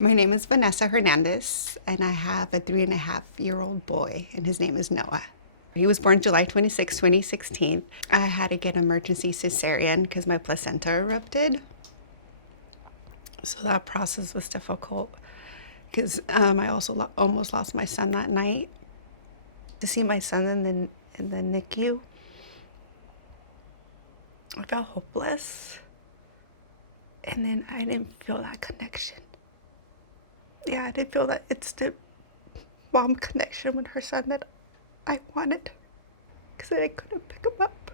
My name is Vanessa Hernandez, and I have a 3.5-year-old boy, and his name is Noah. He was born July 26, 2016. I had to get emergency cesarean because my placenta erupted. So that process was difficult because I also almost lost my son that night. To see my son in the NICU, I felt hopeless. And then I didn't feel that connection. Yeah, I didn't feel that it's the mom connection with her son that I wanted because I couldn't pick him up.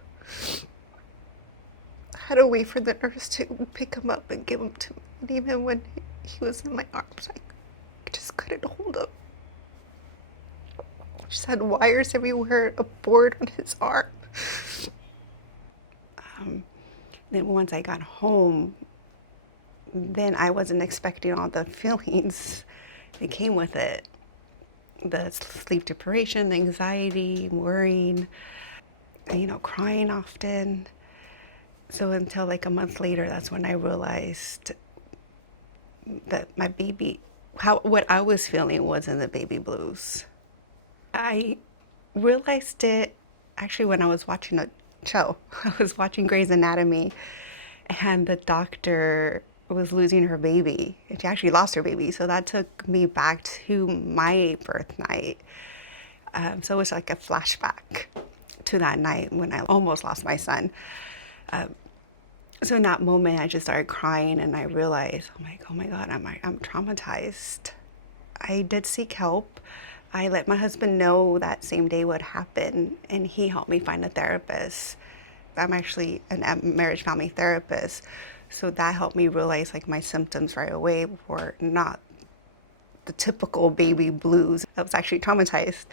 I had to wait for the nurse to pick him up and give him to me. And even when he was in my arms, I just couldn't hold him. I just had wires everywhere, a board on his arm. Then once I got home, then I wasn't expecting all the feelings that came with it. The sleep deprivation, the anxiety, worrying, crying often. So until like a month later, that's when I realized that my baby, what I was feeling wasn't the baby blues. I realized it actually when I was watching a show. I was watching Grey's Anatomy, and the doctor was losing her baby, and she actually lost her baby. So that took me back to my birth night. So it was like a flashback to that night when I almost lost my son. So in that moment, I just started crying, and I realized, oh my God, I'm traumatized. I did seek help. I let my husband know that same day what happened, and he helped me find a therapist. I'm actually a marriage family therapist, so that helped me realize like my symptoms right away were not the typical baby blues. I was actually traumatized.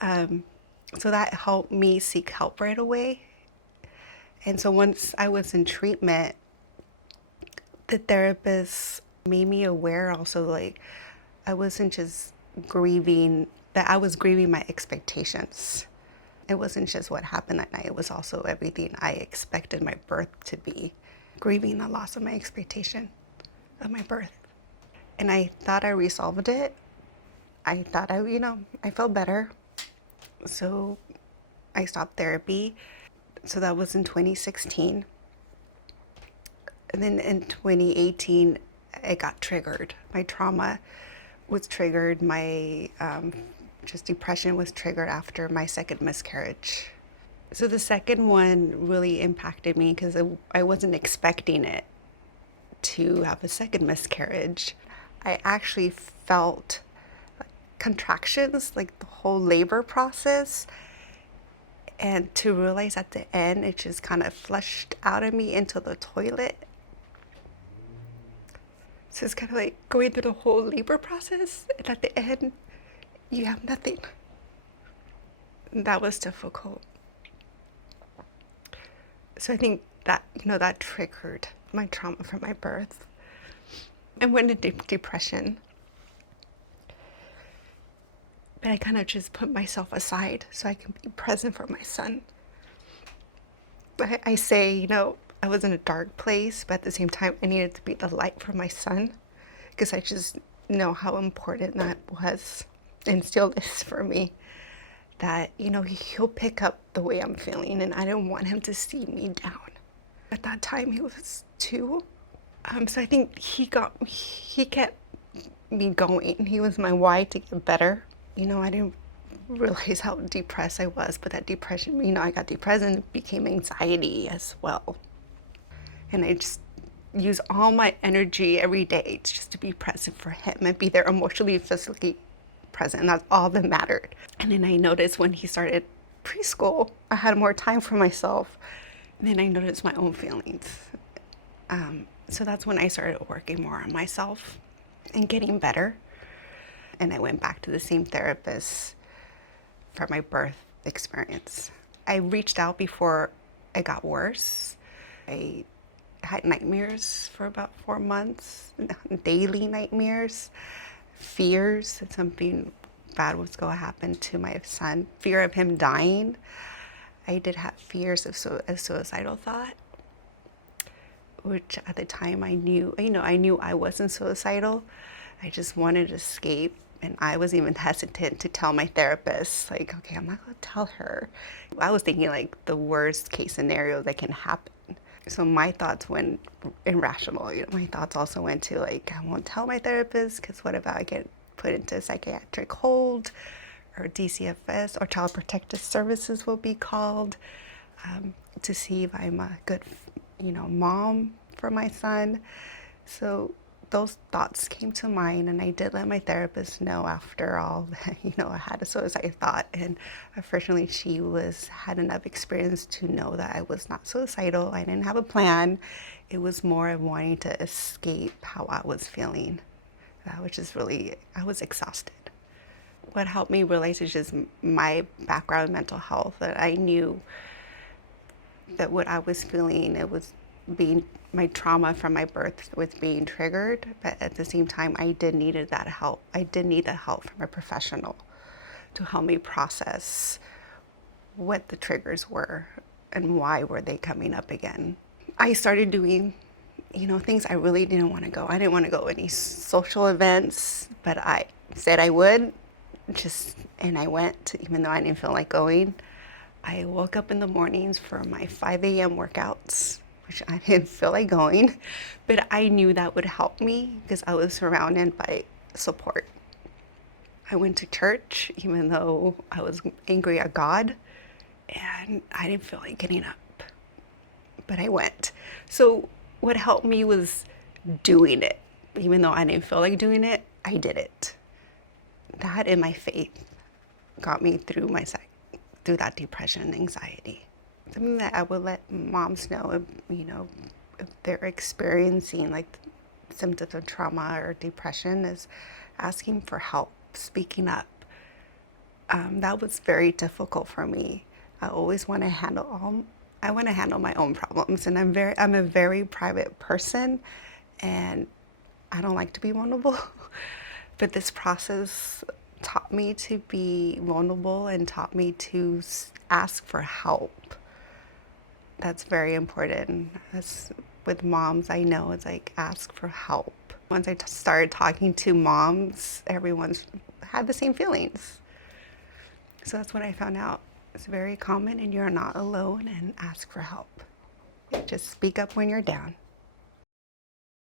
So that helped me seek help right away. And so once I was in treatment, the therapist made me aware also, like, I wasn't just grieving, that I was grieving my expectations. It wasn't just what happened that night, it was also everything I expected my birth to be, grieving the loss of my expectation of my birth. And I thought I resolved it. I thought I felt better. So I stopped therapy. So that was in 2016. And then in 2018, it got triggered. My trauma was triggered. My just depression was triggered after my second miscarriage. So the second one really impacted me because I wasn't expecting it to have a second miscarriage. I actually felt contractions, like the whole labor process. And to realize at the end, it just kind of flushed out of me into the toilet. So it's kind of like going through the whole labor process, and at the end, you have nothing. And that was difficult. So I think that, that triggered my trauma from my birth. I went into depression. But I kind of just put myself aside so I can be present for my son. I say, I was in a dark place, but at the same time, I needed to be the light for my son because I just know how important that was and still is for me. That, he'll pick up the way I'm feeling, and I didn't want him to see me down. At that time, he was 2. So I think he kept me going. He was my why to get better. I didn't realize how depressed I was, but that depression, I got depressed and it became anxiety as well. And I just use all my energy every day just to be present for him and be there emotionally, physically present. And that's all that mattered. And then I noticed when he started preschool, I had more time for myself. And then I noticed my own feelings. So that's when I started working more on myself and getting better. And I went back to the same therapist for my birth experience. I reached out before it got worse. I had nightmares for about 4 months, daily nightmares, fears that something bad was going to happen to my son, fear of him dying. I did have fears of a suicidal thought, which at the time I knew I wasn't suicidal, I just wanted to escape. And I was even hesitant to tell my therapist, like, okay, I'm not going to tell her. I was thinking like the worst case scenario that can happen. So my thoughts went irrational. My thoughts also went to like, I won't tell my therapist because what if I get put into psychiatric hold, or DCFS, or Child Protective Services will be called, to see if I'm a good, mom for my son. So those thoughts came to mind, and I did let my therapist know after all that, I had a suicide thought. And fortunately, she had enough experience to know that I was not suicidal. I didn't have a plan. It was more of wanting to escape how I was feeling, which is really, I was exhausted. What helped me realize is just my background in mental health, that I knew that what I was feeling, it was being my trauma from my birth was being triggered, but at the same time I did needed that help. I did need the help from a professional to help me process what the triggers were and why were they coming up again. I started doing things I really didn't want to go. I didn't want to go to any social events, but I said I would, and I went, even though I didn't feel like going. I woke up in the mornings for my 5 a.m. workouts, which I didn't feel like going, but I knew that would help me because I was surrounded by support. I went to church even though I was angry at God, and I didn't feel like getting up, but I went. So what helped me was doing it. Even though I didn't feel like doing it, I did it. That and my faith got me through through that depression and anxiety. Something that I would let moms know if they're experiencing like symptoms of trauma or depression, is asking for help, speaking up. That was very difficult for me. I always want to I want to handle my own problems, and I'm a very private person, and I don't like to be vulnerable. But this process taught me to be vulnerable and taught me to ask for help. That's very important. As with moms, I know it's like ask for help. Once I started talking to moms, everyone's had the same feelings. So that's what I found out. It's very common, and you're not alone, and ask for help. Just speak up when you're down.